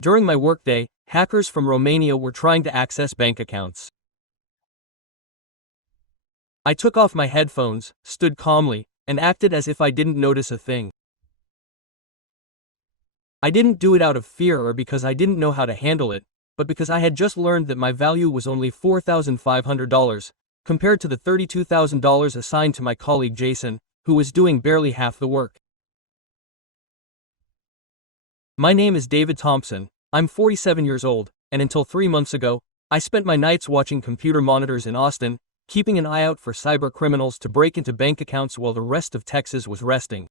During my workday, hackers from Romania were trying to access bank accounts. I took off my headphones, stood calmly, and acted as if I didn't notice a thing. I didn't do it out of fear or because I didn't know how to handle it, but because I had just learned that my value was only $4,500, compared to the $32,000 assigned to my colleague Jason, who was doing barely half the work. My name is David Thompson, I'm 47 years old, and until 3 months ago, I spent my nights watching computer monitors in Austin, keeping an eye out for cyber criminals to break into bank accounts while the rest of Texas was resting.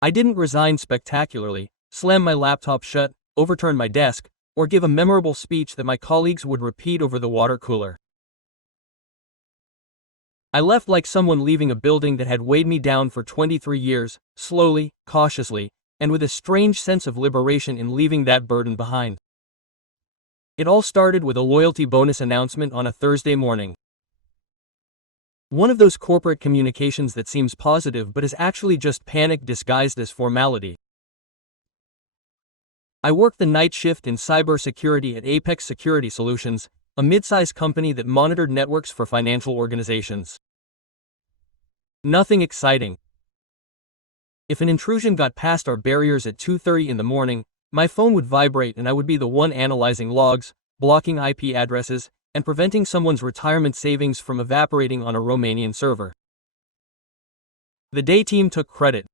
I didn't resign spectacularly, slam my laptop shut, overturn my desk, or give a memorable speech that my colleagues would repeat over the water cooler. I left like someone leaving a building that had weighed me down for 23 years, slowly, cautiously, and with a strange sense of liberation in leaving that burden behind. It all started with a loyalty bonus announcement on a Thursday morning. One of those corporate communications that seems positive but is actually just panic disguised as formality. I worked the night shift in cybersecurity at Apex Security Solutions, a mid-size company that monitored networks for financial organizations. Nothing exciting. If an intrusion got past our barriers at 2:30 in the morning, my phone would vibrate and I would be the one analyzing logs, blocking IP addresses, and preventing someone's retirement savings from evaporating on a Romanian server. The day team took credit.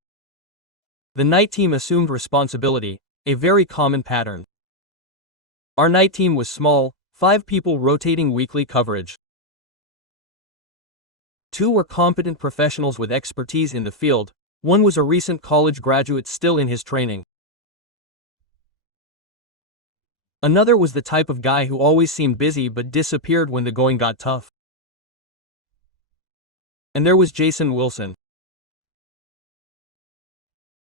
The night team assumed responsibility, a very common pattern. Our night team was small, 5 people rotating weekly coverage. 2 were competent professionals with expertise in the field, 1 was a recent college graduate still in his training. Another was the type of guy who always seemed busy but disappeared when the going got tough. And there was Jason Wilson.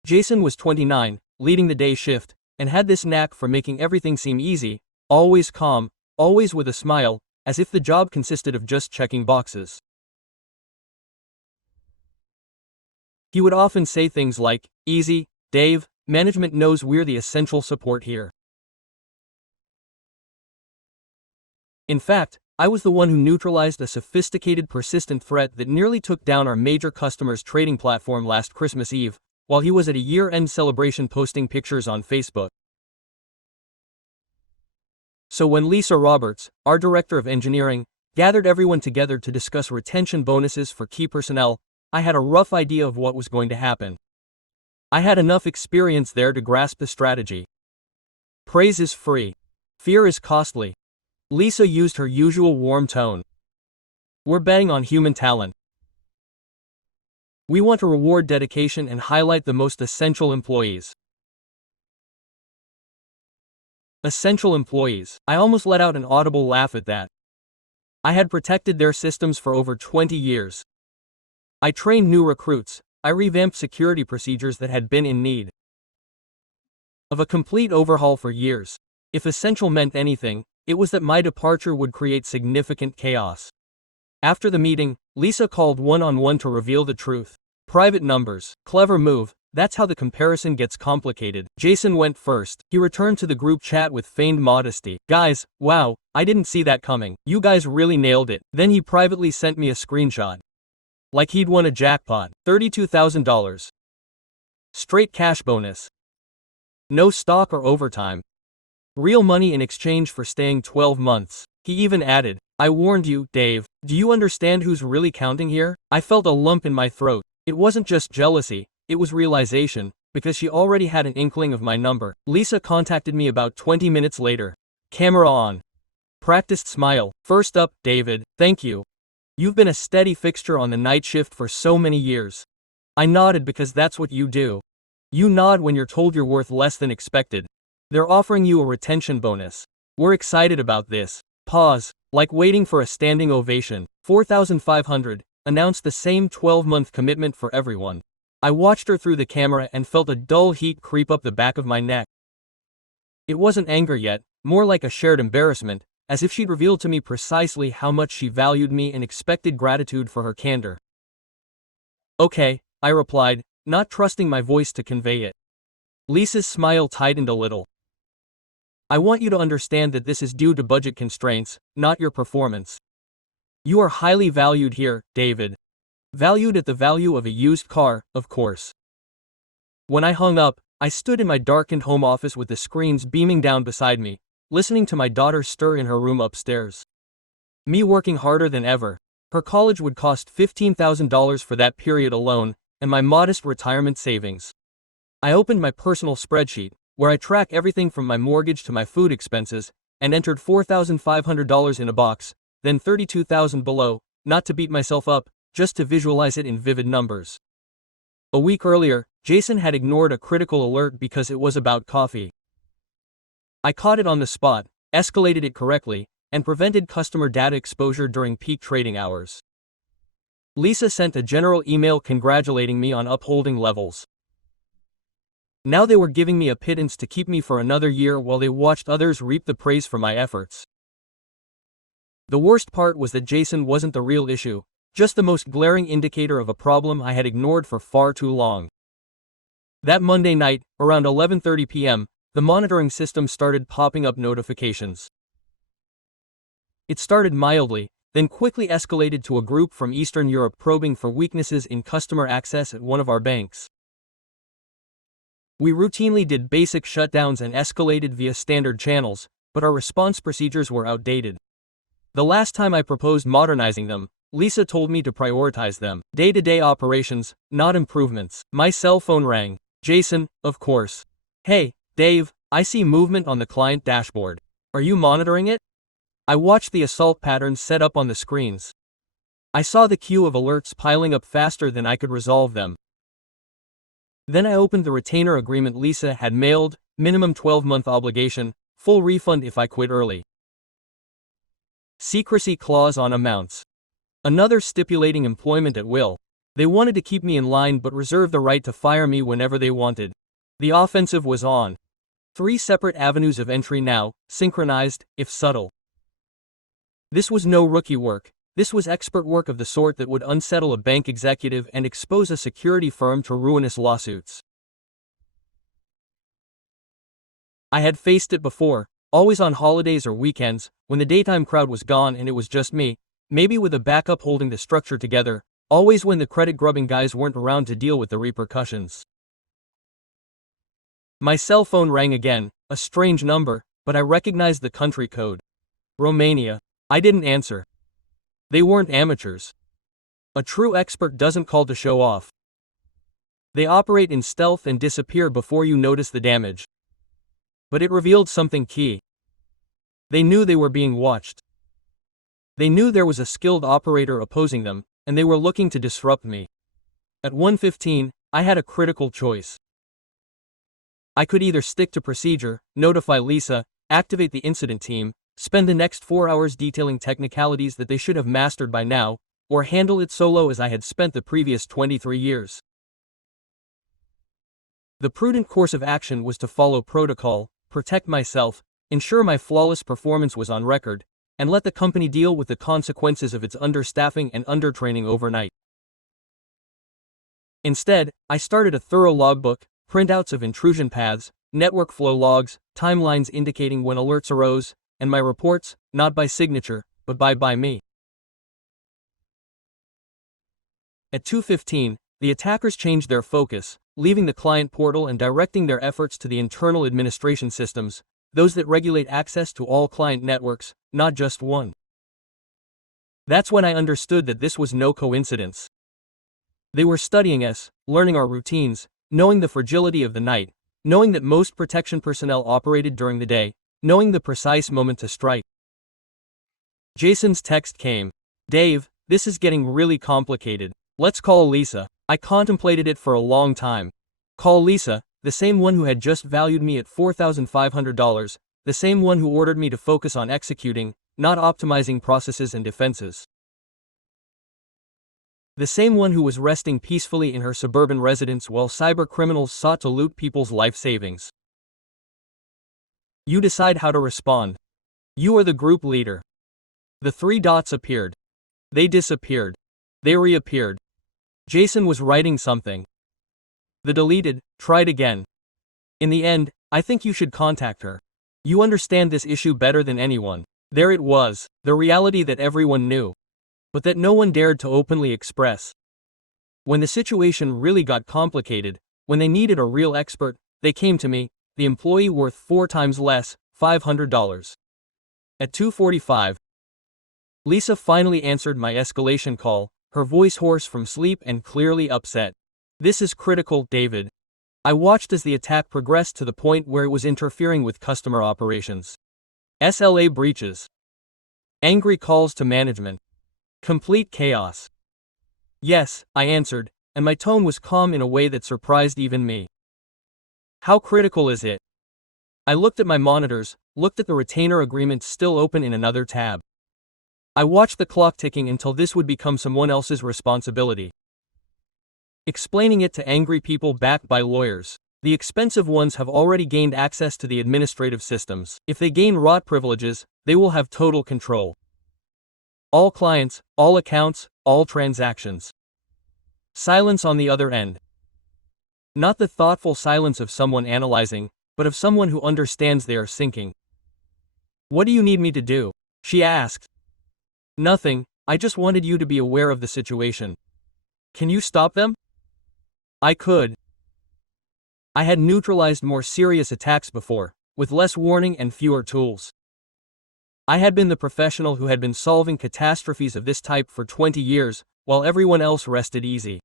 Jason was 29, leading the day shift, and had this knack for making everything seem easy, always calm, always with a smile, as if the job consisted of just checking boxes. He would often say things like, "Easy, Dave, management knows we're the essential support here." In fact, I was the one who neutralized a sophisticated persistent threat that nearly took down our major customer's trading platform last Christmas Eve, while he was at a year-end celebration posting pictures on Facebook. So when Lisa Roberts, our director of engineering, gathered everyone together to discuss retention bonuses for key personnel, I had a rough idea of what was going to happen. I had enough experience there to grasp the strategy. Praise is free. Fear is costly. Lisa used her usual warm tone. We're betting on human talent. We want to reward dedication and highlight the most essential employees. Essential employees. I almost let out an audible laugh at that. I had protected their systems for over 20 years. I trained new recruits, I revamped security procedures that had been in need of a complete overhaul for years. If essential meant anything, it was that my departure would create significant chaos. After the meeting, Lisa called one-on-one to reveal the truth. Private numbers. Clever move. That's how the comparison gets complicated. Jason went first. He returned to the group chat with feigned modesty. "Guys, wow, I didn't see that coming. You guys really nailed it." Then he privately sent me a screenshot. Like he'd won a jackpot. $32,000. Straight cash bonus. No stock or overtime. Real money in exchange for staying 12 months. He even added, "I warned you, Dave. Do you understand who's really counting here?" I felt a lump in my throat. It wasn't just jealousy, it was realization, because she already had an inkling of my number. Lisa contacted me about 20 minutes later. Camera on. Practiced smile. "First up, David, thank you. You've been a steady fixture on the night shift for so many years." I nodded because that's what you do. You nod when you're told you're worth less than expected. They're offering you a retention bonus. We're excited about this. Pause, like waiting for a standing ovation. 4,500, announced the same 12-month commitment for everyone. I watched her through the camera and felt a dull heat creep up the back of my neck. It wasn't anger yet, more like a shared embarrassment, as if she'd revealed to me precisely how much she valued me and expected gratitude for her candor. "Okay," I replied, not trusting my voice to convey it. Lisa's smile tightened a little. I want you to understand that this is due to budget constraints, not your performance. You are highly valued here, David. Valued at the value of a used car, of course. When I hung up, I stood in my darkened home office with the screens beaming down beside me, listening to my daughter stir in her room upstairs. Me working harder than ever. Her college would cost $15,000 for that period alone, and my modest retirement savings. I opened my personal spreadsheet, where I track everything from my mortgage to my food expenses, and entered $4,500 in a box, then $32,000 below, not to beat myself up, just to visualize it in vivid numbers. A week earlier, Jason had ignored a critical alert because it was about coffee. I caught it on the spot, escalated it correctly, and prevented customer data exposure during peak trading hours. Lisa sent a general email congratulating me on upholding levels. Now they were giving me a pittance to keep me for another year while they watched others reap the praise for my efforts. The worst part was that Jason wasn't the real issue, just the most glaring indicator of a problem I had ignored for far too long. That Monday night, around 11:30 p.m., the monitoring system started popping up notifications. It started mildly, then quickly escalated to a group from Eastern Europe probing for weaknesses in customer access at one of our banks. We routinely did basic shutdowns and escalated via standard channels, but our response procedures were outdated. The last time I proposed modernizing them, Lisa told me to prioritize them. Day-to-day operations, not improvements. My cell phone rang. Jason, of course. Hey, Dave, I see movement on the client dashboard. Are you monitoring it? I watched the assault patterns set up on the screens. I saw the queue of alerts piling up faster than I could resolve them. Then I opened the retainer agreement Lisa had mailed, minimum 12-month obligation, full refund if I quit early. Secrecy clause on amounts. Another stipulating employment at will. They wanted to keep me in line but reserved the right to fire me whenever they wanted. The offensive was on. 3 separate avenues of entry now, synchronized, if subtle. This was no rookie work. This was expert work of the sort that would unsettle a bank executive and expose a security firm to ruinous lawsuits. I had faced it before, always on holidays or weekends, when the daytime crowd was gone and it was just me, maybe with a backup holding the structure together, always when the credit-grubbing guys weren't around to deal with the repercussions. My cell phone rang again, a strange number, but I recognized the country code. Romania. I didn't answer. They weren't amateurs. A true expert doesn't call to show off. They operate in stealth and disappear before you notice the damage. But it revealed something key. They knew they were being watched. They knew there was a skilled operator opposing them, and they were looking to disrupt me. At 1:15, I had a critical choice. I could either stick to procedure, notify Lisa, activate the incident team, spend the next 4 hours detailing technicalities that they should have mastered by now, or handle it solo as I had spent the previous 23 years. The prudent course of action was to follow protocol, protect myself, ensure my flawless performance was on record, and let the company deal with the consequences of its understaffing and undertraining overnight. Instead, I started a thorough logbook, printouts of intrusion paths, network flow logs, timelines indicating when alerts arose, and my reports, not by signature, but by me. At 2:15, the attackers changed their focus, leaving the client portal and directing their efforts to the internal administration systems, those that regulate access to all client networks, not just one. That's when I understood that this was no coincidence. They were studying us, learning our routines, knowing the fragility of the night, knowing that most protection personnel operated during the day, knowing the precise moment to strike. Jason's text came. Dave, this is getting really complicated. Let's call Lisa. I contemplated it for a long time. Call Lisa, the same one who had just valued me at $4,500, the same one who ordered me to focus on executing, not optimizing processes and defenses. The same one who was resting peacefully in her suburban residence while cyber criminals sought to loot people's life savings. You decide how to respond. You are the group leader. The 3 dots appeared. They disappeared. They reappeared. Jason was writing something. The deleted, tried again. In the end, I think you should contact her. You understand this issue better than anyone. There it was, the reality that everyone knew, but that no one dared to openly express. When the situation really got complicated, when they needed a real expert, they came to me, the employee worth 4 times less, $500. At 2:45, Lisa finally answered my escalation call, her voice hoarse from sleep and clearly upset. This is critical, David. I watched as the attack progressed to the point where it was interfering with customer operations. SLA breaches. Angry calls to management. Complete chaos. Yes, I answered, and my tone was calm in a way that surprised even me. How critical is it? I looked at my monitors, looked at the retainer agreement still open in another tab. I watched the clock ticking until this would become someone else's responsibility. Explaining it to angry people backed by lawyers. The expensive ones have already gained access to the administrative systems. If they gain rot privileges, they will have total control. All clients, all accounts, all transactions. Silence on the other end. Not the thoughtful silence of someone analyzing, but of someone who understands they are sinking. What do you need me to do? She asked. Nothing, I just wanted you to be aware of the situation. Can you stop them? I could. I had neutralized more serious attacks before, with less warning and fewer tools. I had been the professional who had been solving catastrophes of this type for 20 years, while everyone else rested easy.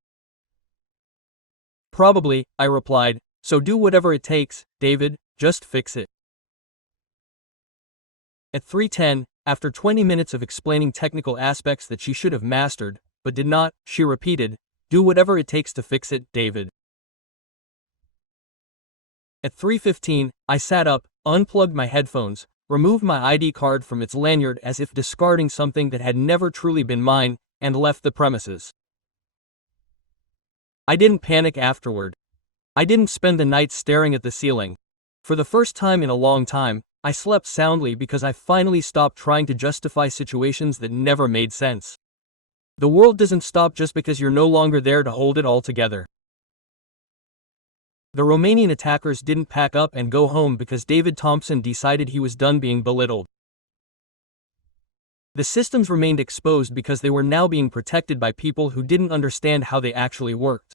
Probably, I replied, so do whatever it takes, David, just fix it. At 3:10, after 20 minutes of explaining technical aspects that she should have mastered, but did not, she repeated, do whatever it takes to fix it, David. At 3:15, I sat up, unplugged my headphones, removed my ID card from its lanyard as if discarding something that had never truly been mine, and left the premises. I didn't panic afterward. I didn't spend the night staring at the ceiling. For the first time in a long time, I slept soundly because I finally stopped trying to justify situations that never made sense. The world doesn't stop just because you're no longer there to hold it all together. The Romanian attackers didn't pack up and go home because David Thompson decided he was done being belittled. The systems remained exposed because they were now being protected by people who didn't understand how they actually worked.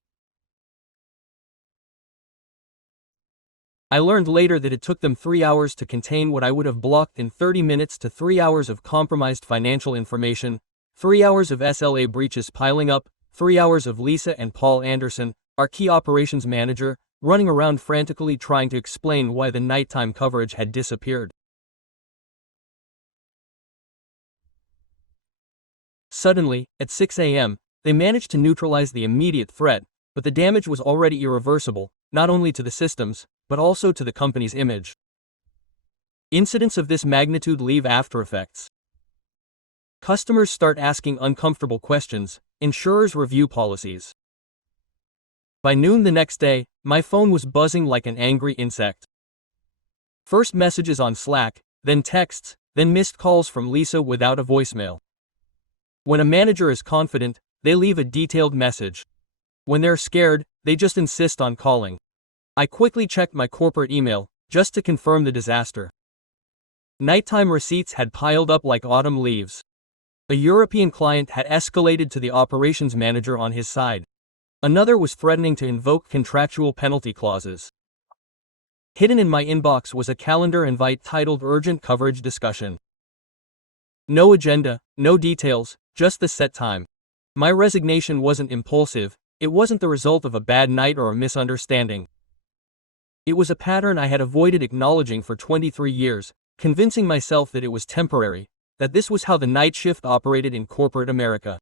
I learned later that it took them 3 hours to contain what I would have blocked in 30 minutes to 3 hours of compromised financial information, 3 hours of SLA breaches piling up, 3 hours of Lisa and Paul Anderson, our key operations manager, running around frantically trying to explain why the nighttime coverage had disappeared. Suddenly, at 6 a.m., they managed to neutralize the immediate threat, but the damage was already irreversible, not only to the systems, but also to the company's image. Incidents of this magnitude leave aftereffects. Customers start asking uncomfortable questions, insurers review policies. By noon the next day, my phone was buzzing like an angry insect. First messages on Slack, then texts, then missed calls from Lisa without a voicemail. When a manager is confident, they leave a detailed message. When they're scared, they just insist on calling. I quickly checked my corporate email, just to confirm the disaster. Nighttime receipts had piled up like autumn leaves. A European client had escalated to the operations manager on his side. Another was threatening to invoke contractual penalty clauses. Hidden in my inbox was a calendar invite titled Urgent Coverage Discussion. No agenda, no details, just the set time. My resignation wasn't impulsive, it wasn't the result of a bad night or a misunderstanding. It was a pattern I had avoided acknowledging for 23 years, convincing myself that it was temporary, that this was how the night shift operated in corporate America.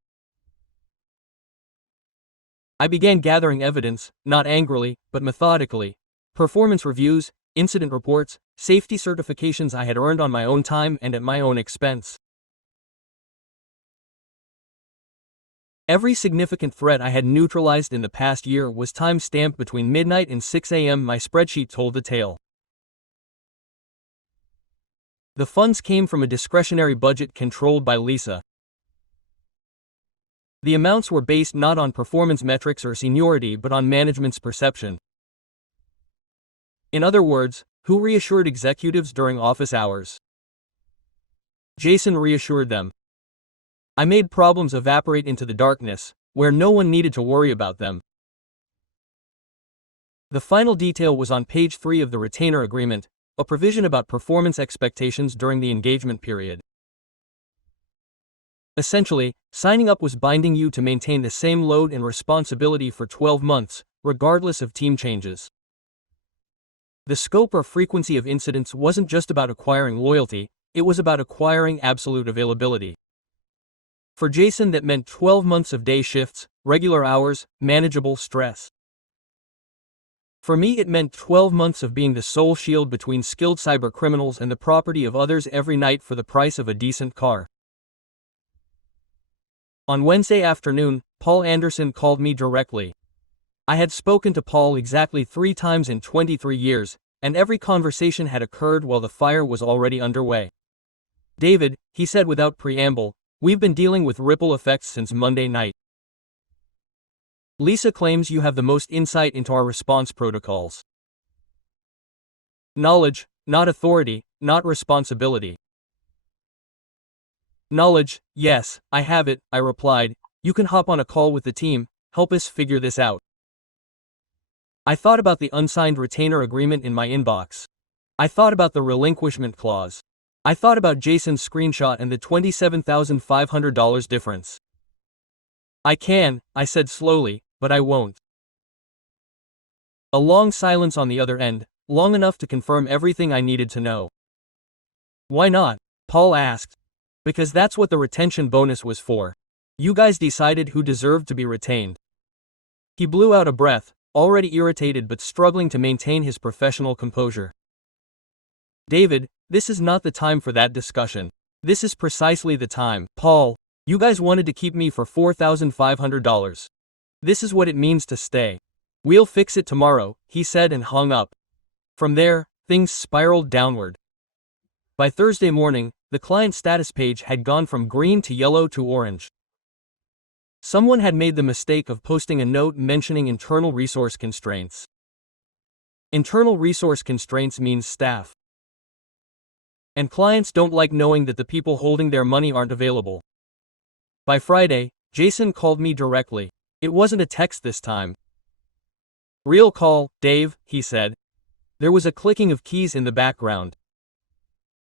I began gathering evidence, not angrily, but methodically. Performance reviews, incident reports, safety certifications I had earned on my own time and at my own expense. Every significant threat I had neutralized in the past year was time-stamped between midnight and 6 a.m. My spreadsheet told the tale. The funds came from a discretionary budget controlled by Lisa. The amounts were based not on performance metrics or seniority but on management's perception. In other words, who reassured executives during office hours? Jason reassured them. I made problems evaporate into the darkness, where no one needed to worry about them. The final detail was on page 3 of the retainer agreement, a provision about performance expectations during the engagement period. Essentially, signing up was binding you to maintain the same load and responsibility for 12 months, regardless of team changes. The scope or frequency of incidents wasn't just about acquiring loyalty, it was about acquiring absolute availability. For Jason, that meant 12 months of day shifts, regular hours, manageable stress. For me, it meant 12 months of being the sole shield between skilled cybercriminals and the property of others every night for the price of a decent car. On Wednesday afternoon, Paul Anderson called me directly. I had spoken to Paul exactly 3 times in 23 years, and every conversation had occurred while the fire was already underway. David, he said without preamble, we've been dealing with ripple effects since Monday night. Lisa claims you have the most insight into our response protocols. Knowledge, not authority, not responsibility. Knowledge, yes, I have it, I replied. You can hop on a call with the team, help us figure this out. I thought about the unsigned retainer agreement in my inbox. I thought about the relinquishment clause. I thought about Jason's screenshot and the $27,500 difference. I can, I said slowly, but I won't. A long silence on the other end, long enough to confirm everything I needed to know. Why not? Paul asked. Because that's what the retention bonus was for. You guys decided who deserved to be retained. He blew out a breath, already irritated but struggling to maintain his professional composure. David, this is not the time for that discussion. This is precisely the time. Paul, you guys wanted to keep me for $4,500. This is what it means to stay. We'll fix it tomorrow, he said and hung up. From there, things spiraled downward. By Thursday morning, the client status page had gone from green to yellow to orange. Someone had made the mistake of posting a note mentioning internal resource constraints. Internal resource constraints means staff. And clients don't like knowing that the people holding their money aren't available. By Friday, Jason called me directly. It wasn't a text this time. Real call, Dave, he said. There was a clicking of keys in the background.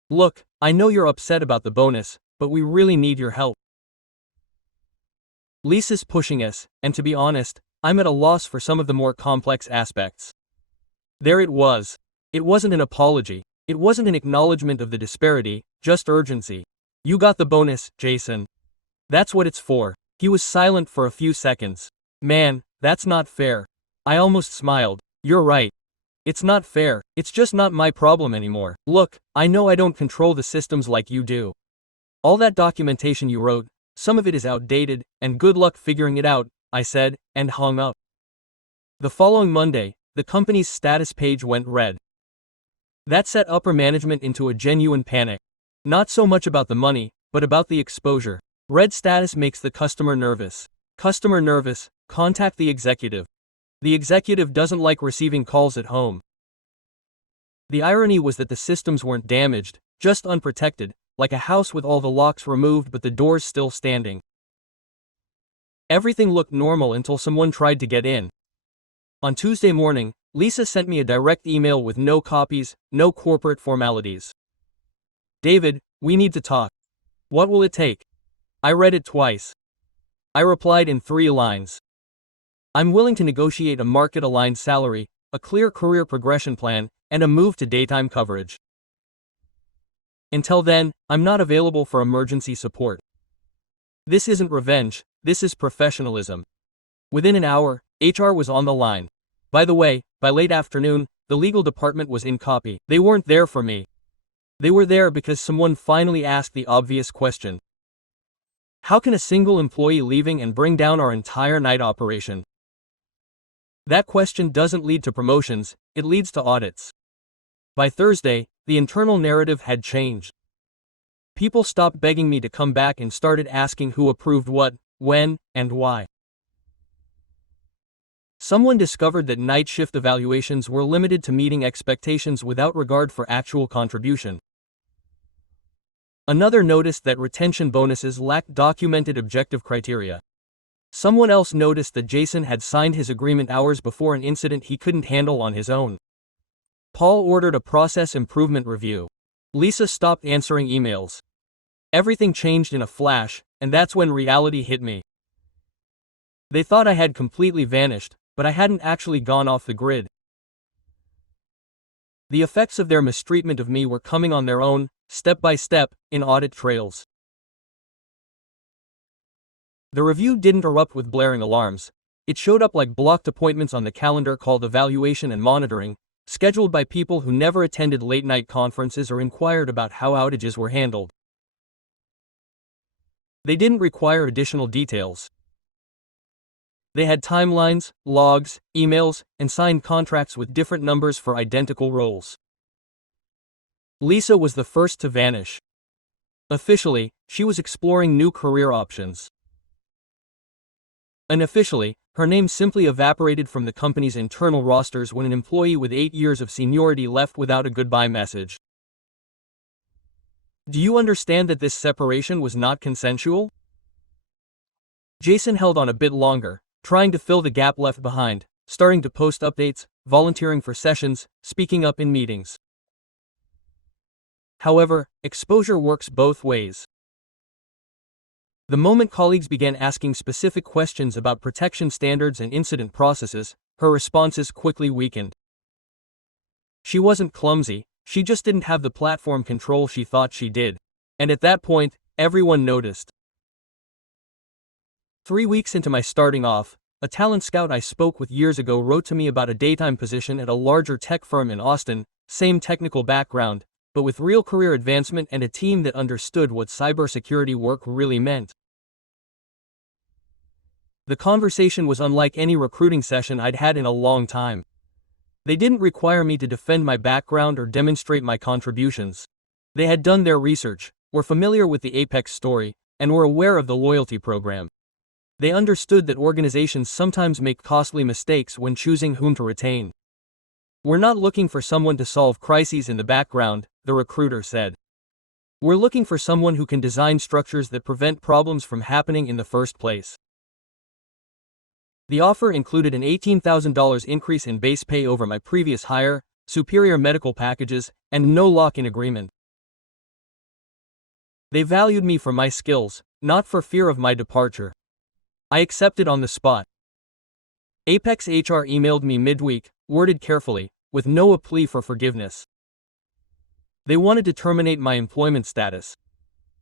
Look, I know you're upset about the bonus, but we really need your help. Lisa's pushing us, and to be honest, I'm at a loss for some of the more complex aspects. There it was. It wasn't an apology. It wasn't an acknowledgement of the disparity, just urgency. You got the bonus, Jason. That's what it's for. He was silent for a few seconds. Man, that's not fair. I almost smiled. You're right. It's not fair, it's just not my problem anymore. Look, I know I don't control the systems like you do. All that documentation you wrote, some of it is outdated, and good luck figuring it out, I said, and hung up. The following Monday, the company's status page went red. That set upper management into a genuine panic. Not so much about the money, but about the exposure. Red status makes the customer nervous. Customer nervous, contact the executive. The executive doesn't like receiving calls at home. The irony was that the systems weren't damaged, just unprotected, like a house with all the locks removed but the doors still standing. Everything looked normal until someone tried to get in. On Tuesday morning, Lisa sent me a direct email with no copies, no corporate formalities. David, we need to talk. What will it take? I read it twice. I replied in 3 lines. I'm willing to negotiate a market-aligned salary, a clear career progression plan, and a move to daytime coverage. Until then, I'm not available for emergency support. This isn't revenge, this is professionalism. Within an hour, HR was on the line. By the way, by late afternoon, the legal department was in copy. They weren't there for me. They were there because someone finally asked the obvious question. How can a single employee leaving and bring down our entire night operation? That question doesn't lead to promotions, it leads to audits. By Thursday, the internal narrative had changed. People stopped begging me to come back and started asking who approved what, when, and why. Someone discovered that night shift evaluations were limited to meeting expectations without regard for actual contribution. Another noticed that retention bonuses lacked documented objective criteria. Someone else noticed that Jason had signed his agreement hours before an incident he couldn't handle on his own. Paul ordered a process improvement review. Lisa stopped answering emails. Everything changed in a flash, and that's when reality hit me. They thought I had completely vanished, but I hadn't actually gone off the grid. The effects of their mistreatment of me were coming on their own, step by step, in audit trails. The review didn't erupt with blaring alarms. It showed up like blocked appointments on the calendar called evaluation and monitoring, scheduled by people who never attended late-night conferences or inquired about how outages were handled. They didn't require additional details. They had timelines, logs, emails, and signed contracts with different numbers for identical roles. Lisa was the first to vanish. Officially, she was exploring new career options. Unofficially, her name simply evaporated from the company's internal rosters when an employee with 8 years of seniority left without a goodbye message. Do you understand that this separation was not consensual? Jason held on a bit longer, trying to fill the gap left behind, starting to post updates, volunteering for sessions, speaking up in meetings. However, exposure works both ways. The moment colleagues began asking specific questions about protection standards and incident processes, her responses quickly weakened. She wasn't clumsy, she just didn't have the platform control she thought she did. And at that point, everyone noticed. 3 weeks into my starting off, a talent scout I spoke with years ago wrote to me about a daytime position at a larger tech firm in Austin, same technical background, but with real career advancement and a team that understood what cybersecurity work really meant. The conversation was unlike any recruiting session I'd had in a long time. They didn't require me to defend my background or demonstrate my contributions. They had done their research, were familiar with the Apex story, and were aware of the loyalty program. They understood that organizations sometimes make costly mistakes when choosing whom to retain. We're not looking for someone to solve crises in the background, the recruiter said. We're looking for someone who can design structures that prevent problems from happening in the first place. The offer included an $18,000 increase in base pay over my previous hire, superior medical packages, and no lock-in agreement. They valued me for my skills, not for fear of my departure. I accepted on the spot. Apex HR emailed me midweek, worded carefully, with no plea for forgiveness. They wanted to terminate my employment status.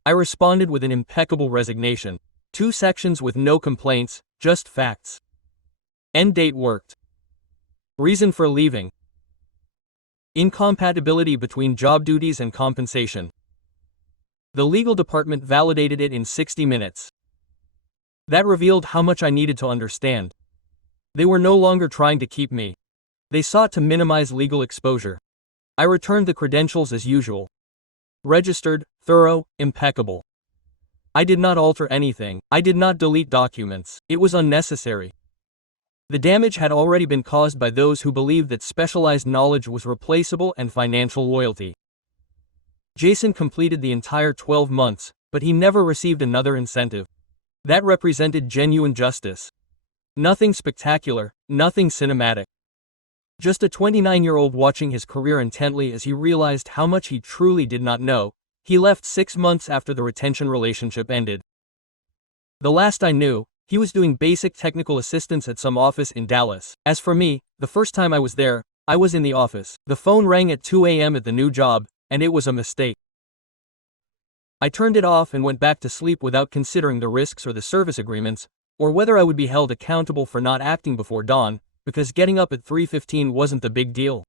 I responded with an impeccable resignation. 2 sections with no complaints, just facts. End date worked. Reason for leaving: incompatibility between job duties and compensation. The legal department validated it in 60 minutes. That revealed how much I needed to understand. They were no longer trying to keep me. They sought to minimize legal exposure. I returned the credentials as usual. Registered, thorough, impeccable. I did not alter anything. I did not delete documents. It was unnecessary. The damage had already been caused by those who believed that specialized knowledge was replaceable and financial loyalty. Jason completed the entire 12 months, but he never received another incentive. That represented genuine justice. Nothing spectacular, nothing cinematic. Just a 29-year-old watching his career intently as he realized how much he truly did not know. He left 6 months after the retention relationship ended. The last I knew, he was doing basic technical assistance at some office in Dallas. As for me, the first time I was there, I was in the office. The phone rang at 2 a.m. at the new job, and it was a mistake. I turned it off and went back to sleep without considering the risks or the service agreements, or whether I would be held accountable for not acting before dawn, because getting up at 3:15 wasn't the big deal.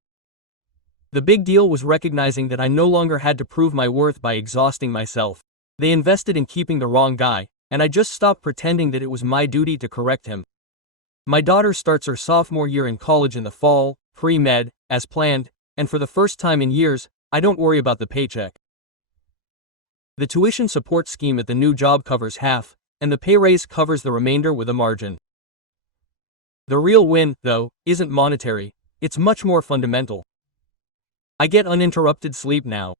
The big deal was recognizing that I no longer had to prove my worth by exhausting myself. They invested in keeping the wrong guy, and I just stopped pretending that it was my duty to correct him. My daughter starts her sophomore year in college in the fall, pre-med, as planned, and for the first time in years, I don't worry about the paycheck. The tuition support scheme at the new job covers half, and the pay raise covers the remainder with a margin. The real win, though, isn't monetary, it's much more fundamental. I get uninterrupted sleep now.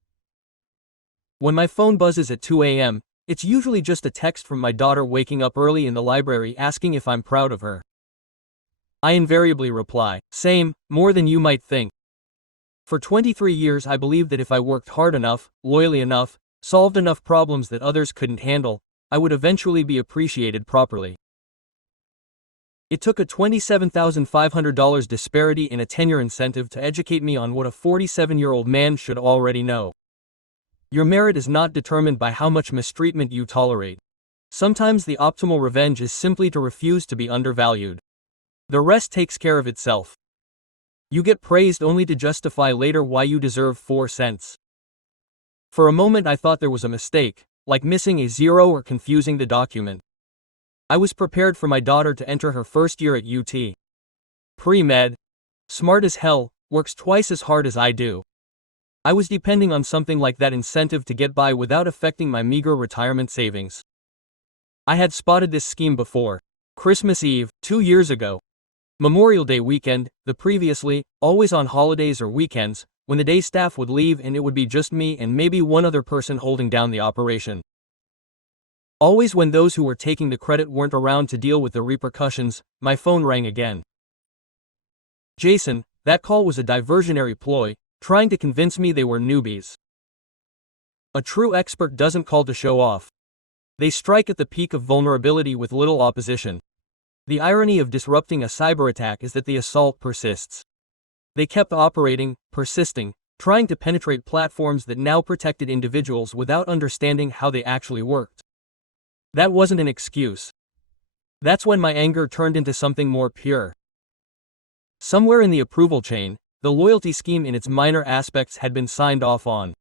When my phone buzzes at 2 a.m., it's usually just a text from my daughter waking up early in the library asking if I'm proud of her. I invariably reply, "Same, more than you might think." For 23 years I believed that if I worked hard enough, loyally enough, solved enough problems that others couldn't handle, I would eventually be appreciated properly. It took a $27,500 disparity in a tenure incentive to educate me on what a 47-year-old man should already know. Your merit is not determined by how much mistreatment you tolerate. Sometimes the optimal revenge is simply to refuse to be undervalued. The rest takes care of itself. You get praised only to justify later why you deserve 4 cents. For a moment I thought there was a mistake, like missing a zero or confusing the document. I was prepared for my daughter to enter her first year at UT. Pre-med. Smart as hell, works twice as hard as I do. I was depending on something like that incentive to get by without affecting my meager retirement savings. I had spotted this scheme before. Christmas Eve, 2 years ago. Memorial Day weekend, the previously, always on holidays or weekends, when the day staff would leave and it would be just me and maybe one other person holding down the operation. Always when those who were taking the credit weren't around to deal with the repercussions, my phone rang again. Jason, that call was a diversionary ploy, trying to convince me they were newbies. A true expert doesn't call to show off. They strike at the peak of vulnerability with little opposition. The irony of disrupting a cyber attack is that the assault persists. They kept operating, persisting, trying to penetrate platforms that now protected individuals without understanding how they actually worked. That wasn't an excuse. That's when my anger turned into something more pure. Somewhere in the approval chain, the loyalty scheme in its minor aspects had been signed off on.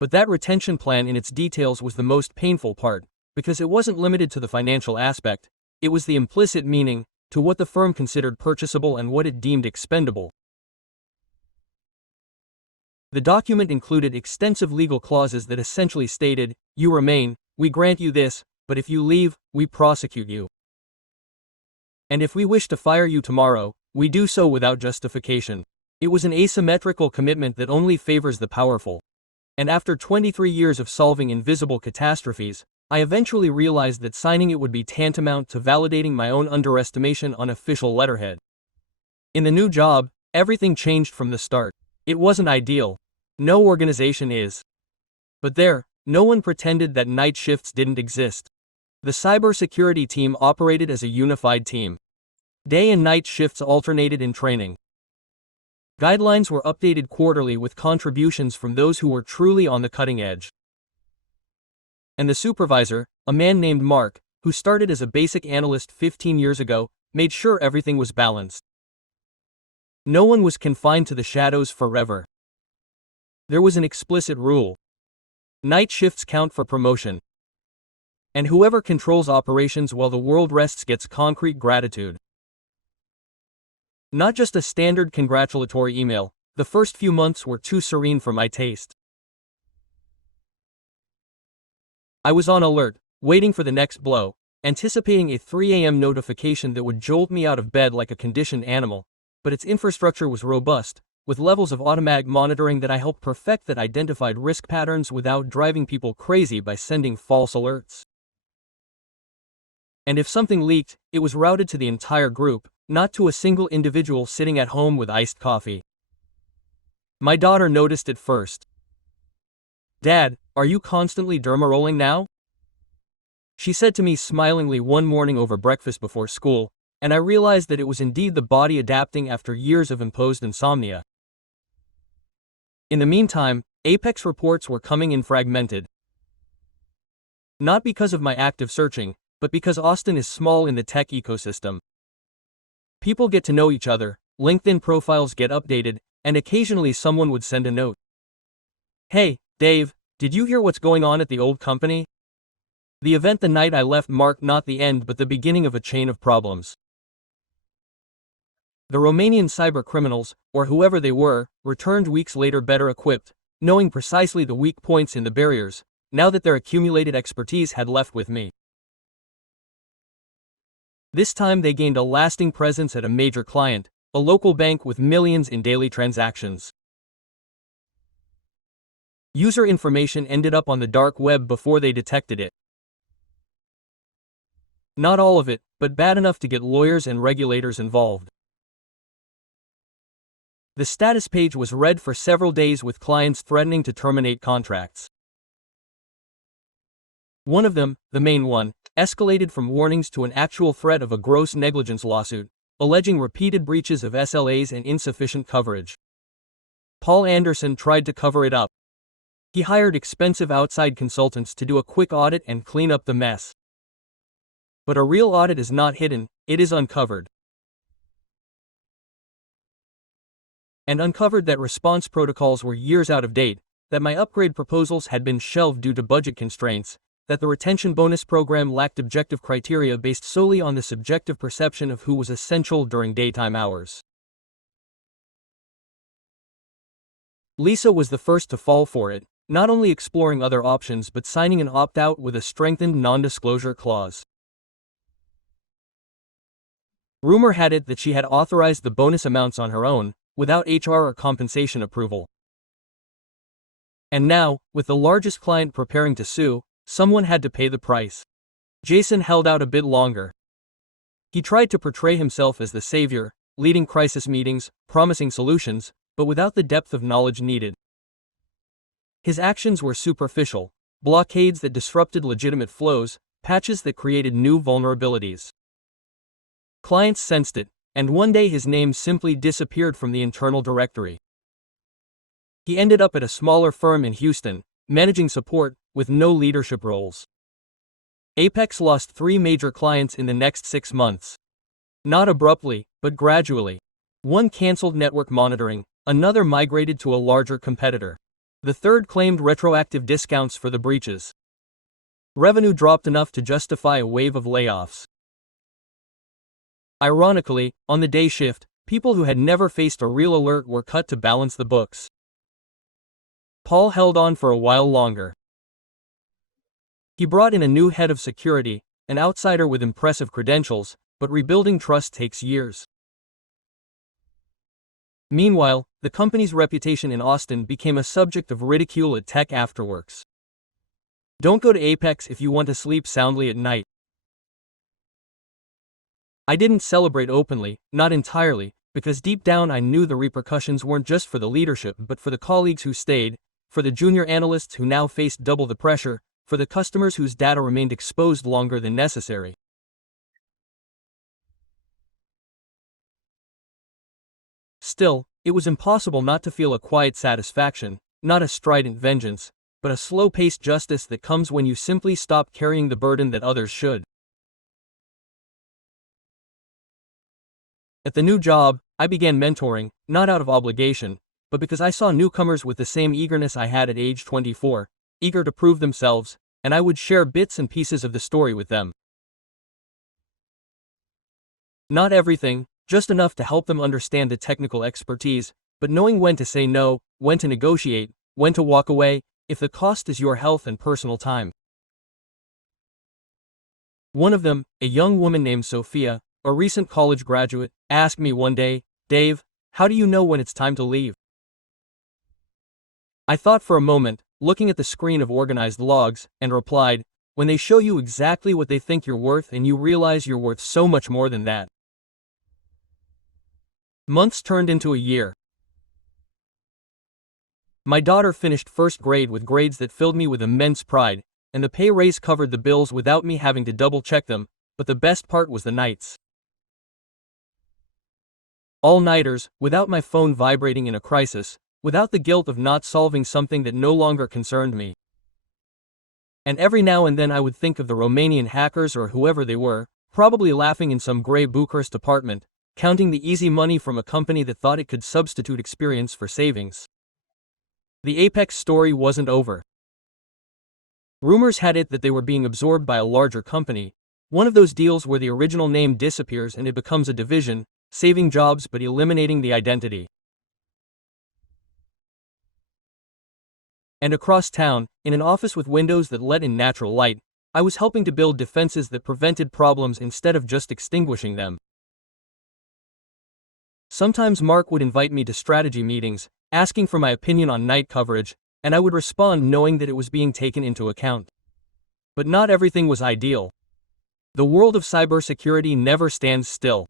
But that retention plan in its details was the most painful part, because it wasn't limited to the financial aspect, it was the implicit meaning, to what the firm considered purchasable and what it deemed expendable. The document included extensive legal clauses that essentially stated, "You remain, we grant you this, but if you leave, we prosecute you. And if we wish to fire you tomorrow, we do so without justification." It was an asymmetrical commitment that only favors the powerful. And after 23 years of solving invisible catastrophes, I eventually realized that signing it would be tantamount to validating my own underestimation on official letterhead. In the new job, everything changed from the start. It wasn't ideal. No organization is. But there, no one pretended that night shifts didn't exist. The cybersecurity team operated as a unified team. Day and night shifts alternated in training. Guidelines were updated quarterly with contributions from those who were truly on the cutting edge. And the supervisor, a man named Mark, who started as a basic analyst 15 years ago, made sure everything was balanced. No one was confined to the shadows forever. There was an explicit rule. Night shifts count for promotion. And whoever controls operations while the world rests gets concrete gratitude. Not just a standard congratulatory email, the first few months were too serene for my taste. I was on alert, waiting for the next blow, anticipating a 3 a.m. notification that would jolt me out of bed like a conditioned animal, but its infrastructure was robust, with levels of automatic monitoring that I helped perfect that identified risk patterns without driving people crazy by sending false alerts. And if something leaked, it was routed to the entire group, not to a single individual sitting at home with iced coffee. My daughter noticed it first. "Dad, are you constantly derma rolling now?" She said to me smilingly one morning over breakfast before school, and I realized that it was indeed the body adapting after years of imposed insomnia. In the meantime, Apex reports were coming in fragmented. Not because of my active searching, but because Austin is small in the tech ecosystem. People get to know each other, LinkedIn profiles get updated, and occasionally someone would send a note. "Hey, Dave, did you hear what's going on at the old company?" The event the night I left marked not the end but the beginning of a chain of problems. The Romanian cyber criminals, or whoever they were, returned weeks later better equipped, knowing precisely the weak points in the barriers, now that their accumulated expertise had left with me. This time they gained a lasting presence at a major client, a local bank with millions in daily transactions. User information ended up on the dark web before they detected it. Not all of it, but bad enough to get lawyers and regulators involved. The status page was read for several days with clients threatening to terminate contracts. One of them, the main one, escalated from warnings to an actual threat of a gross negligence lawsuit, alleging repeated breaches of SLAs and insufficient coverage. Paul Anderson tried to cover it up. He hired expensive outside consultants to do a quick audit and clean up the mess. But a real audit is not hidden, it is uncovered. And uncovered that response protocols were years out of date, that my upgrade proposals had been shelved due to budget constraints, that the retention bonus program lacked objective criteria based solely on the subjective perception of who was essential during daytime hours. Lisa was the first to fall for it, not only exploring other options but signing an opt-out with a strengthened non-disclosure clause. Rumor had it that she had authorized the bonus amounts on her own, without HR or compensation approval. And now, with the largest client preparing to sue, someone had to pay the price. Jason held out a bit longer. He tried to portray himself as the savior, leading crisis meetings, promising solutions, but without the depth of knowledge needed. His actions were superficial, blockades that disrupted legitimate flows, patches that created new vulnerabilities. Clients sensed it, and one day his name simply disappeared from the internal directory. He ended up at a smaller firm in Houston, managing support, with no leadership roles. Apex lost 3 major clients in the next 6 months. Not abruptly, but gradually. One canceled network monitoring, another migrated to a larger competitor. The third claimed retroactive discounts for the breaches. Revenue dropped enough to justify a wave of layoffs. Ironically, on the day shift, people who had never faced a real alert were cut to balance the books. Paul held on for a while longer. He brought in a new head of security, an outsider with impressive credentials, but rebuilding trust takes years. Meanwhile, the company's reputation in Austin became a subject of ridicule at tech afterworks. Don't go to Apex if you want to sleep soundly at night. I didn't celebrate openly, not entirely, because deep down I knew the repercussions weren't just for the leadership but for the colleagues who stayed, for the junior analysts who now faced double the pressure, for the customers whose data remained exposed longer than necessary. Still, it was impossible not to feel a quiet satisfaction, not a strident vengeance, but a slow-paced justice that comes when you simply stop carrying the burden that others should. At the new job, I began mentoring, not out of obligation, but because I saw newcomers with the same eagerness I had at age 24, eager to prove themselves, and I would share bits and pieces of the story with them. Not everything, just enough to help them understand the technical expertise, but knowing when to say no, when to negotiate, when to walk away, if the cost is your health and personal time. One of them, a young woman named Sophia, a recent college graduate, asked me one day, "Dave, how do you know when it's time to leave?" I thought for a moment, looking at the screen of organized logs, and replied, "When they show you exactly what they think you're worth and you realize you're worth so much more than that." Months turned into a year. My daughter finished first grade with grades that filled me with immense pride, and the pay raise covered the bills without me having to double-check them, but the best part was the nights. All-nighters, without my phone vibrating in a crisis, without the guilt of not solving something that no longer concerned me. And every now and then I would think of the Romanian hackers or whoever they were, probably laughing in some gray Bucharest apartment, counting the easy money from a company that thought it could substitute experience for savings. The Apex story wasn't over. Rumors had it that they were being absorbed by a larger company, one of those deals where the original name disappears and it becomes a division, saving jobs but eliminating the identity. And across town, in an office with windows that let in natural light, I was helping to build defenses that prevented problems instead of just extinguishing them. Sometimes Mark would invite me to strategy meetings, asking for my opinion on night coverage, and I would respond knowing that it was being taken into account. But not everything was ideal. The world of cybersecurity never stands still.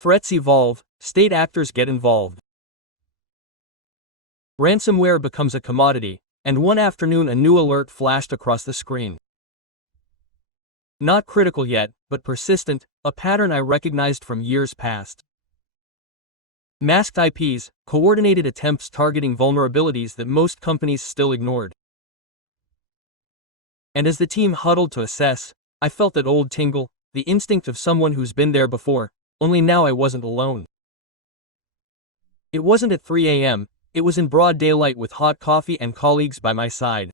Threats evolve, state actors get involved. Ransomware becomes a commodity, and one afternoon a new alert flashed across the screen. Not critical yet, but persistent, a pattern I recognized from years past. Masked IPs, coordinated attempts targeting vulnerabilities that most companies still ignored. And as the team huddled to assess, I felt that old tingle, the instinct of someone who's been there before, only now I wasn't alone. It wasn't at 3 a.m., it was in broad daylight with hot coffee and colleagues by my side.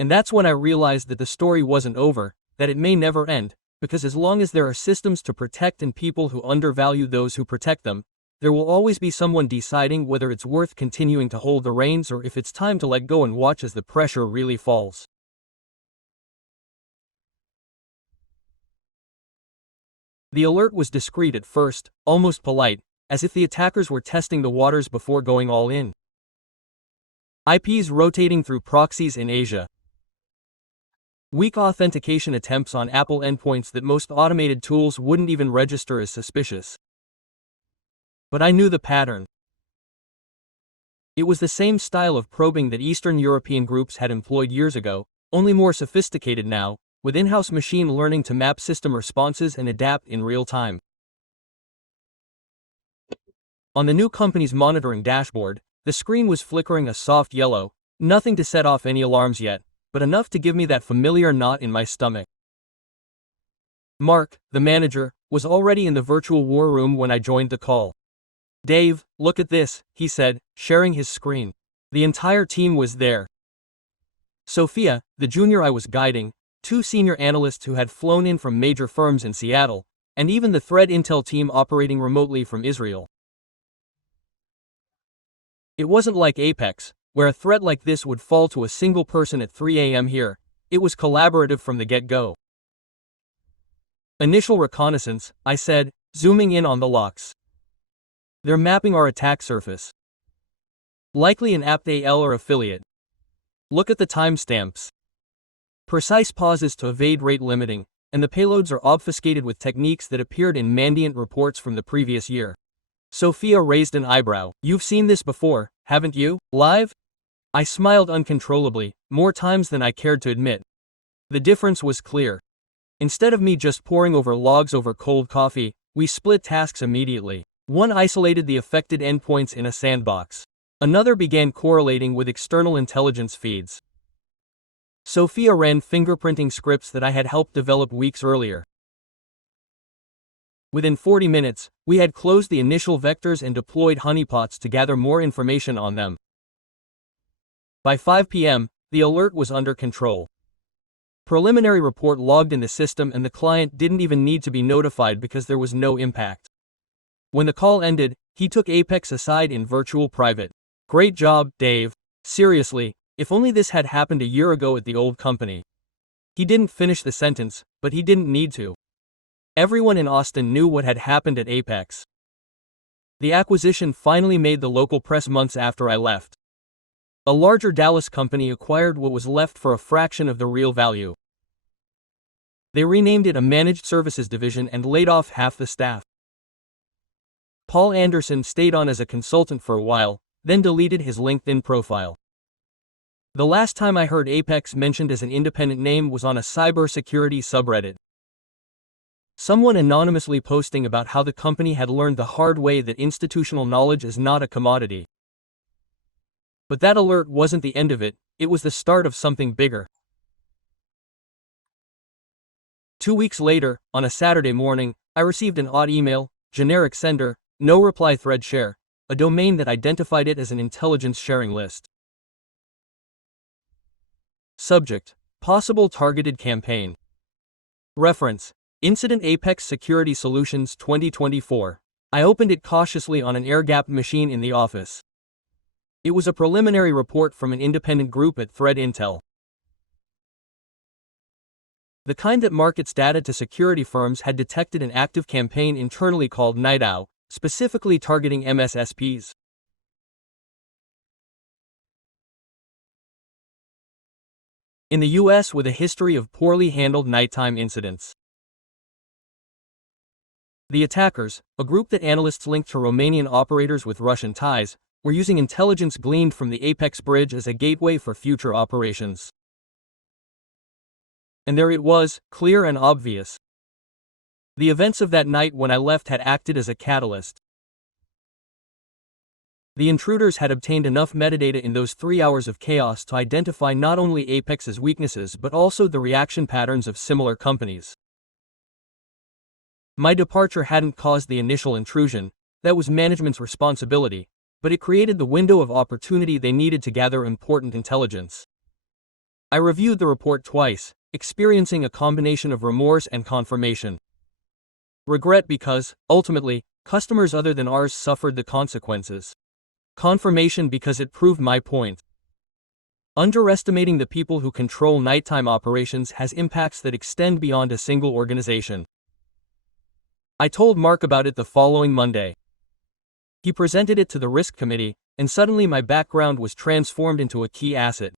And that's when I realized that the story wasn't over, that it may never end, because as long as there are systems to protect and people who undervalue those who protect them, there will always be someone deciding whether it's worth continuing to hold the reins or if it's time to let go and watch as the pressure really falls. The alert was discreet at first, almost polite, as if the attackers were testing the waters before going all in. IPs rotating through proxies in Asia. Weak authentication attempts on Apple endpoints that most automated tools wouldn't even register as suspicious. But I knew the pattern. It was the same style of probing that Eastern European groups had employed years ago, only more sophisticated now, with in-house machine learning to map system responses and adapt in real time. On the new company's monitoring dashboard, the screen was flickering a soft yellow, nothing to set off any alarms yet, but enough to give me that familiar knot in my stomach. Mark, the manager, was already in the virtual war room when I joined the call. "Dave, look at this," he said, sharing his screen. The entire team was there. Sophia, the junior I was guiding, 2 senior analysts who had flown in from major firms in Seattle, and even the threat intel team operating remotely from Israel. It wasn't like Apex, where a threat like this would fall to a single person at 3 a.m. here. It was collaborative from the get-go. "Initial reconnaissance," I said, zooming in on the locks. "They're mapping our attack surface. Likely an apt-AL or affiliate. Look at the timestamps. Precise pauses to evade rate limiting, and the payloads are obfuscated with techniques that appeared in Mandiant reports from the previous year." Sophia raised an eyebrow. "You've seen this before, haven't you? Live?" I smiled uncontrollably, more times than I cared to admit. The difference was clear. Instead of me just poring over logs over cold coffee, we split tasks immediately. One isolated the affected endpoints in a sandbox. Another began correlating with external intelligence feeds. Sophia ran fingerprinting scripts that I had helped develop weeks earlier. Within 40 minutes, we had closed the initial vectors and deployed honeypots to gather more information on them. By 5 p.m., the alert was under control. Preliminary report logged in the system and the client didn't even need to be notified because there was no impact. When the call ended, he took Apex aside in virtual private. "Great job, Dave. Seriously, if only this had happened a year ago at the old company." He didn't finish the sentence, but he didn't need to. Everyone in Austin knew what had happened at Apex. The acquisition finally made the local press months after I left. A larger Dallas company acquired what was left for a fraction of the real value. They renamed it a managed services division and laid off half the staff. Paul Anderson stayed on as a consultant for a while, then deleted his LinkedIn profile. The last time I heard Apex mentioned as an independent name was on a cybersecurity subreddit. Someone anonymously posting about how the company had learned the hard way that institutional knowledge is not a commodity. But that alert wasn't the end of it, it was the start of something bigger. 2 weeks later, on a Saturday morning, I received an odd email, generic sender, no reply thread share, a domain that identified it as an intelligence sharing list. Subject: Possible targeted campaign. Reference: Incident Apex Security Solutions 2024. I opened it cautiously on an air-gapped machine in the office. It was a preliminary report from an independent group at Threat Intel. The kind that markets data to security firms had detected an active campaign internally called Night Owl, specifically targeting MSSPs. In the US, with a history of poorly handled nighttime incidents. The attackers, a group that analysts linked to Romanian operators with Russian ties, were using intelligence gleaned from the Apex bridge as a gateway for future operations. And there it was, clear and obvious. The events of that night when I left had acted as a catalyst. The intruders had obtained enough metadata in those 3 hours of chaos to identify not only Apex's weaknesses but also the reaction patterns of similar companies. My departure hadn't caused the initial intrusion, that was management's responsibility, but it created the window of opportunity they needed to gather important intelligence. I reviewed the report twice, experiencing a combination of remorse and confirmation. Regret because, ultimately, customers other than ours suffered the consequences. Confirmation because it proved my point. Underestimating the people who control nighttime operations has impacts that extend beyond a single organization. I told Mark about it the following Monday. He presented it to the risk committee, and suddenly my background was transformed into a key asset.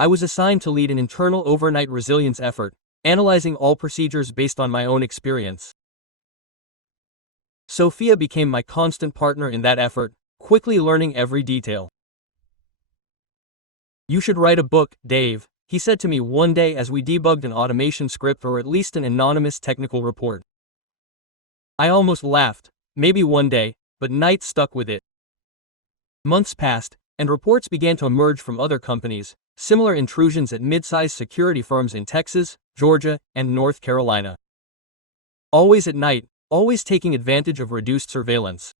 I was assigned to lead an internal overnight resilience effort, analyzing all procedures based on my own experience. Sophia became my constant partner in that effort, quickly learning every detail. "You should write a book, Dave," he said to me one day as we debugged an automation script or at least an anonymous technical report. I almost laughed, maybe one day, but Knight stuck with it. Months passed, and reports began to emerge from other companies, similar intrusions at mid-sized security firms in Texas, Georgia, and North Carolina. Always at night, always taking advantage of reduced surveillance.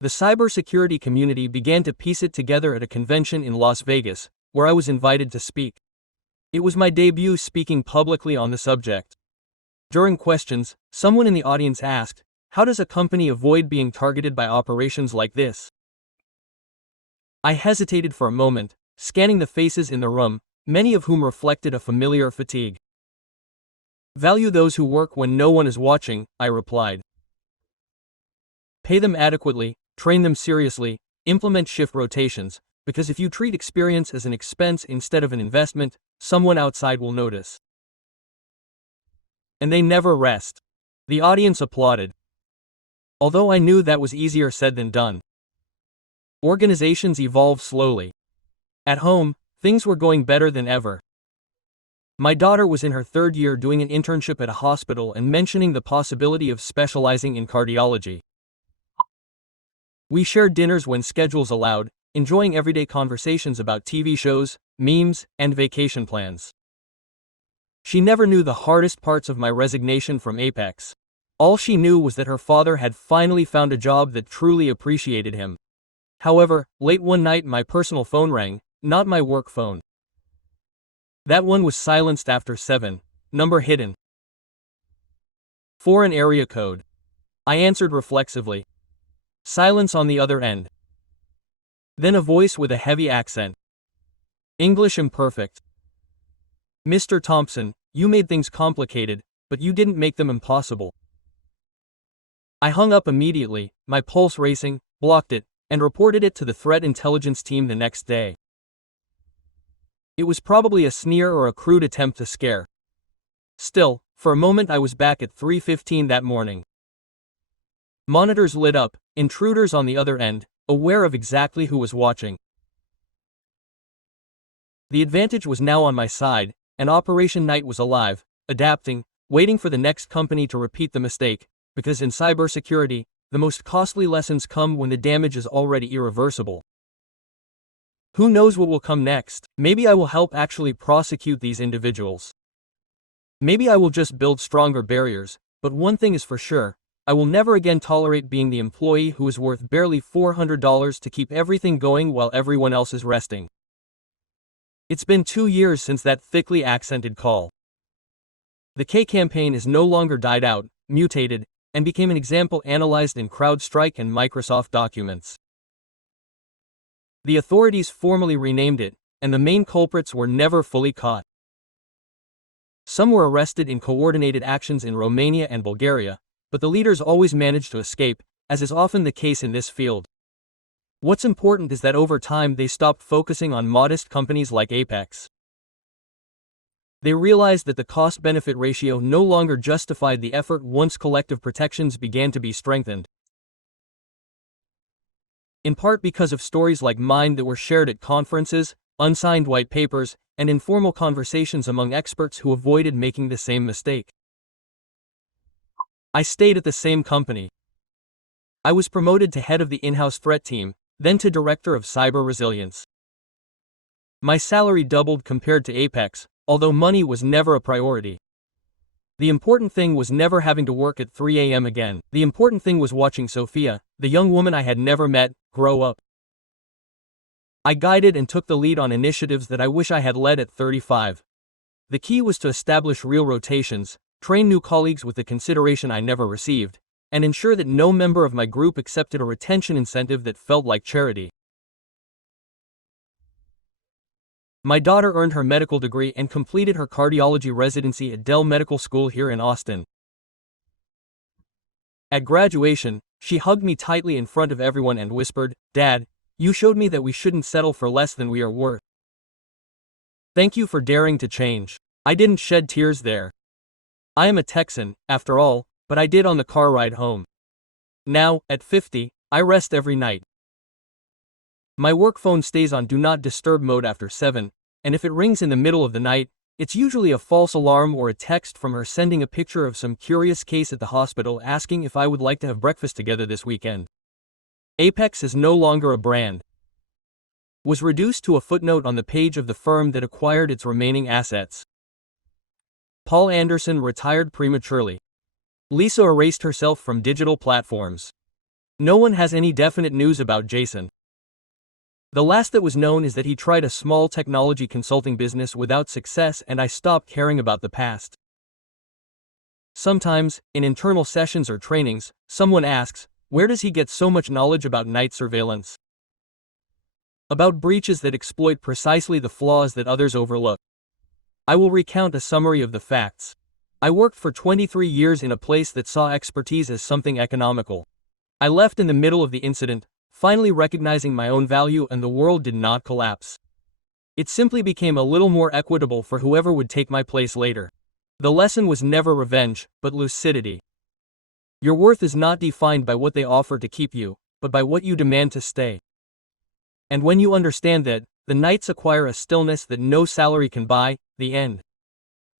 The cybersecurity community began to piece it together at a convention in Las Vegas, where I was invited to speak. It was my debut speaking publicly on the subject. During questions, someone in the audience asked, "How does a company avoid being targeted by operations like this?" I hesitated for a moment, scanning the faces in the room, many of whom reflected a familiar fatigue. "Value those who work when no one is watching," I replied. "Pay them adequately, train them seriously, implement shift rotations, because if you treat experience as an expense instead of an investment, someone outside will notice." And they never rest. The audience applauded. Although I knew that was easier said than done. Organizations evolve slowly. At home, things were going better than ever. My daughter was in her 3rd year doing an internship at a hospital and mentioning the possibility of specializing in cardiology. We shared dinners when schedules allowed, enjoying everyday conversations about TV shows, memes, and vacation plans. She never knew the hardest parts of my resignation from Apex. All she knew was that her father had finally found a job that truly appreciated him. However, late one night my personal phone rang, not my work phone. That one was silenced after 7, number hidden. Foreign area code. I answered reflexively. Silence on the other end. Then a voice with a heavy accent. English imperfect. "Mr. Thompson, you made things complicated, but you didn't make them impossible." I hung up immediately, my pulse racing, blocked it, and reported it to the threat intelligence team the next day. It was probably a sneer or a crude attempt to scare. Still, for a moment I was back at 3:15 that morning. Monitors lit up, intruders on the other end, aware of exactly who was watching. The advantage was now on my side, and Operation Night was alive, adapting, waiting for the next company to repeat the mistake, because in cybersecurity, the most costly lessons come when the damage is already irreversible. Who knows what will come next? Maybe I will help actually prosecute these individuals. Maybe I will just build stronger barriers, but one thing is for sure, I will never again tolerate being the employee who is worth barely $400 to keep everything going while everyone else is resting. It's been 2 years since that thickly accented call. The K campaign is no longer died out, mutated, and became an example analyzed in CrowdStrike and Microsoft documents. The authorities formally renamed it, and the main culprits were never fully caught. Some were arrested in coordinated actions in Romania and Bulgaria, but the leaders always managed to escape, as is often the case in this field. What's important is that over time they stopped focusing on modest companies like Apex. They realized that the cost-benefit ratio no longer justified the effort once collective protections began to be strengthened. In part because of stories like mine that were shared at conferences, unsigned white papers, and informal conversations among experts who avoided making the same mistake. I stayed at the same company. I was promoted to head of the in-house threat team, then to director of cyber resilience. My salary doubled compared to Apex, although money was never a priority. The important thing was never having to work at 3 a.m. again. The important thing was watching Sophia, the young woman I had never met, grow up. I guided and took the lead on initiatives that I wish I had led at 35. The key was to establish real rotations, train new colleagues with the consideration I never received, and ensure that no member of my group accepted a retention incentive that felt like charity. My daughter earned her medical degree and completed her cardiology residency at Dell Medical School here in Austin. At graduation, she hugged me tightly in front of everyone and whispered, "Dad, you showed me that we shouldn't settle for less than we are worth. Thank you for daring to change." I didn't shed tears there. I am a Texan, after all, but I did on the car ride home. Now, at 50, I rest every night. My work phone stays on Do Not Disturb mode after 7, and if it rings in the middle of the night, it's usually a false alarm or a text from her sending a picture of some curious case at the hospital asking if I would like to have breakfast together this weekend. Apex is no longer a brand. Was reduced to a footnote on the page of the firm that acquired its remaining assets. Paul Anderson retired prematurely. Lisa erased herself from digital platforms. No one has any definite news about Jason. The last that was known is that he tried a small technology consulting business without success, and I stopped caring about the past. Sometimes, in internal sessions or trainings, someone asks, where does he get so much knowledge about night surveillance? About breaches that exploit precisely the flaws that others overlook. I will recount a summary of the facts. I worked for 23 years in a place that saw expertise as something economical. I left in the middle of the incident, finally recognizing my own value, and the world did not collapse. It simply became a little more equitable for whoever would take my place later. The lesson was never revenge, but lucidity. Your worth is not defined by what they offer to keep you, but by what you demand to stay. And when you understand that, the nights acquire a stillness that no salary can buy. The end.